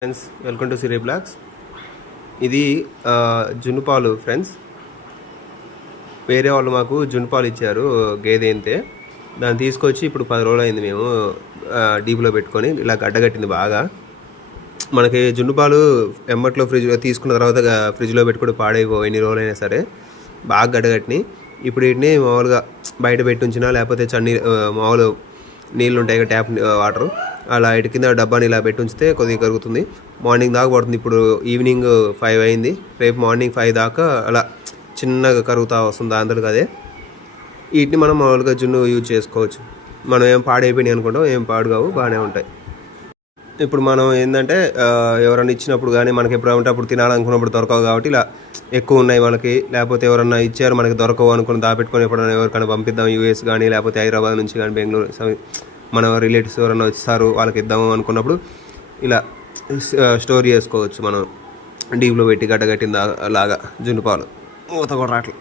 Friends, welcome to Siri blogs. ఇది జున్నుపాలు friends. వేరే వాళ్ళు మాకు జున్నుపాలు ఇచ్చారు, గేదె అంతే. దాన్ని తీసుకొచ్చి ఇప్పుడు 10 రోజులు అయింది మేము డీప్లో పెట్టుకొని. ఇలా గడ్డగట్టింది బాగా. మనకి జున్నుపాలు ఎమ్మట్లో ఫ్రిడ్జ్లో తీసుకున్న తర్వాత ఫ్రిడ్జ్లో పెట్టుకుంటే పాడైపో ఎన్ని రోజులైనా సరే బాగా గడ్డగట్టినాయి. ఇప్పుడు వీటిని మామూలుగా బయట పెట్టి ఉంచినా, లేకపోతే మామూలు నీళ్ళు ఉంటాయి కదా, ట్యాప్ వాటర్, అలా ఇటు కింద డబ్బాని ఇలా పెట్టి ఉంచితే కొద్దిగా కరుగుతుంది. మార్నింగ్ దాకా పడుతుంది. ఇప్పుడు ఈవినింగ్ 5 అయింది. రేపు మార్నింగ్ 5 దాకా అలా చిన్నగా కరుగుతూ వస్తుంది అందరికి. అదే వీటిని మనం మామూలుగా జున్ను యూజ్ చేసుకోవచ్చు. మనం ఏం పాడైపోయినాయి అనుకుంటాం, ఏం పాడు కావు, బాగానే ఉంటాయి. ఇప్పుడు మనం ఏంటంటే ఎవరైనా ఇచ్చినప్పుడు కానీ మనకి ఎప్పుడు అప్పుడు తినాలనుకున్నప్పుడు దొరకవు కాబట్టి ఇలా ఎక్కువ ఉన్నాయి మనకి. లేకపోతే ఎవరన్నా ఇచ్చారు మనకి దొరకవు అనుకుని దాపెట్టుకొని ఎప్పుడైనా ఎవరికైనా పంపిద్దాం, యూఎస్ కానీ లేకపోతే హైదరాబాద్ నుంచి కానీ బెంగళూరు, మన రిలేటివ్స్ ఎవరైనా ఇస్తారు వాళ్ళకి ఇద్దాము అనుకున్నప్పుడు ఇలా స్టోర్ చేసుకోవచ్చు మనం డీప్లో పెట్టి. గడ్డగట్టింది అలాగా జున్నుపాలు మూత కూడా రాట్లే,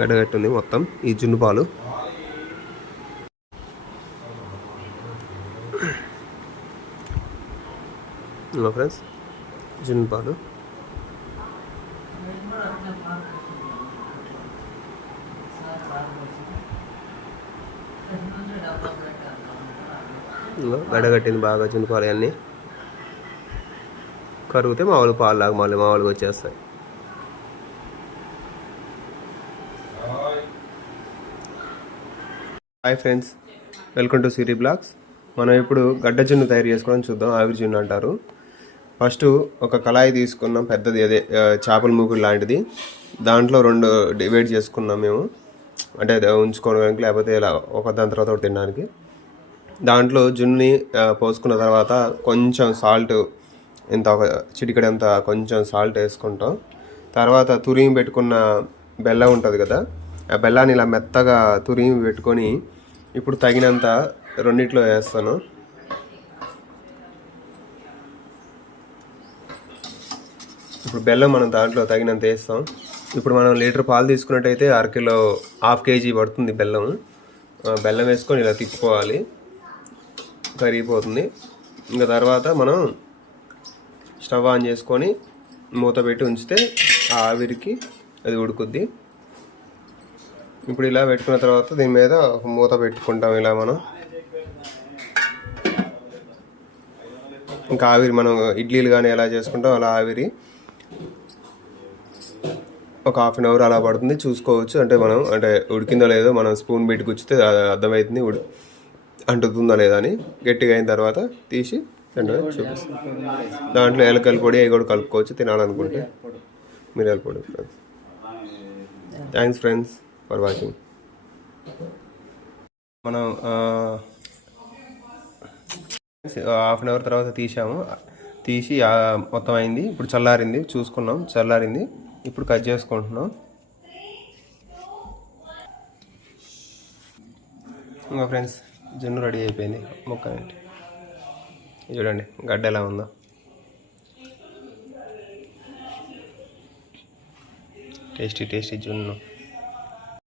గడ్డగట్టింది మొత్తం ఈ జున్నుపాలు. ఫ్రెండ్స్, జున్నుపాలు గడగట్టింది బాగా. జున్నుపాలు అన్నీ కరిగితే మామూలు పాలులాగా మళ్ళీ మామూలుగా వచ్చేస్తాయి. Hi friends, welcome to Siri blogs. మనం ఇప్పుడు గడ్డ జున్ను తయారు చేసుకోవడం చూద్దాం. ఆవిరి జున్ను అంటారు. ఫస్ట్ ఒక కళాయి తీసుకున్నాం, పెద్దది, అదే చేపల మూకుడు లాంటిది. దాంట్లో 2 డివైడ్ చేసుకున్నాం మేము, అంటే ఉంచుకోవడానికి లేకపోతే ఇలా ఒక దాని తర్వాత ఒకటి తినడానికి. దాంట్లో జున్ని పోసుకున్న తర్వాత కొంచెం సాల్ట్, ఇంత ఒక చిటికెడంత కొంచెం సాల్ట్ వేసుకుంటాం. తర్వాత తురిమి పెట్టుకున్న బెల్లం ఉంటుంది కదా, ఆ బెల్లాన్ని ఇలా మెత్తగా తురిమి పెట్టుకొని ఇప్పుడు తగినంత రెండిట్లో వేస్తాను. ఇప్పుడు బెల్లం మనం దాంట్లో తగినంత వేస్తాం. ఇప్పుడు మనం లీటర్ పాలు తీసుకున్నట్టయితే 1/2 కిలో, 1/2 కేజీ పడుతుంది బెల్లం. బెల్లం వేసుకొని ఇలా తిప్పుకోవాలి, కరిగిపోతుంది. ఇంకా తర్వాత మనం స్టవ్ ఆన్ చేసుకొని మూత పెట్టి ఉంచితే ఆ ఆవిరికి అది ఉడుకుద్ది. ఇప్పుడు ఇలా పెట్టుకున్న తర్వాత దీని మీద ఒక మూత పెట్టుకుంటాం ఇలా మనం. ఇంకా ఆవిరి మనం ఇడ్లీలు కానీ ఎలా చేసుకుంటాం అలా ఆవిరి ఒక 1/2 అవర్ అలా పడుతుంది. చూసుకోవచ్చు, అంటే మనం అంటే ఉడికిందో లేదో మనం స్పూన్ పెట్టి గుచ్చితే అర్థమవుతుంది అంటుతుందా లేదా అని. గట్టిగా అయిన తర్వాత తీసి చూపిస్తాం. దాంట్లో ఏలకల పొడి అవి కూడా కలుపుకోవచ్చు తినాలనుకుంటే, మిరియాల పొడి. Friends, thanks friends for watching. మనం 1/2 అవర్ తర్వాత తీసి మొత్తం అయింది. ఇప్పుడు చల్లారింది, చూసుకున్నాం, చల్లారింది. ఇప్పుడు కట్ చేసుకుంటున్నాం. ఇంకా ఫ్రెండ్స్, జున్ను రెడీ అయిపోయింది. ముక్కనేంటి చూడండి, గడ్డ ఎలా ఉందో. టేస్టీ జున్ను.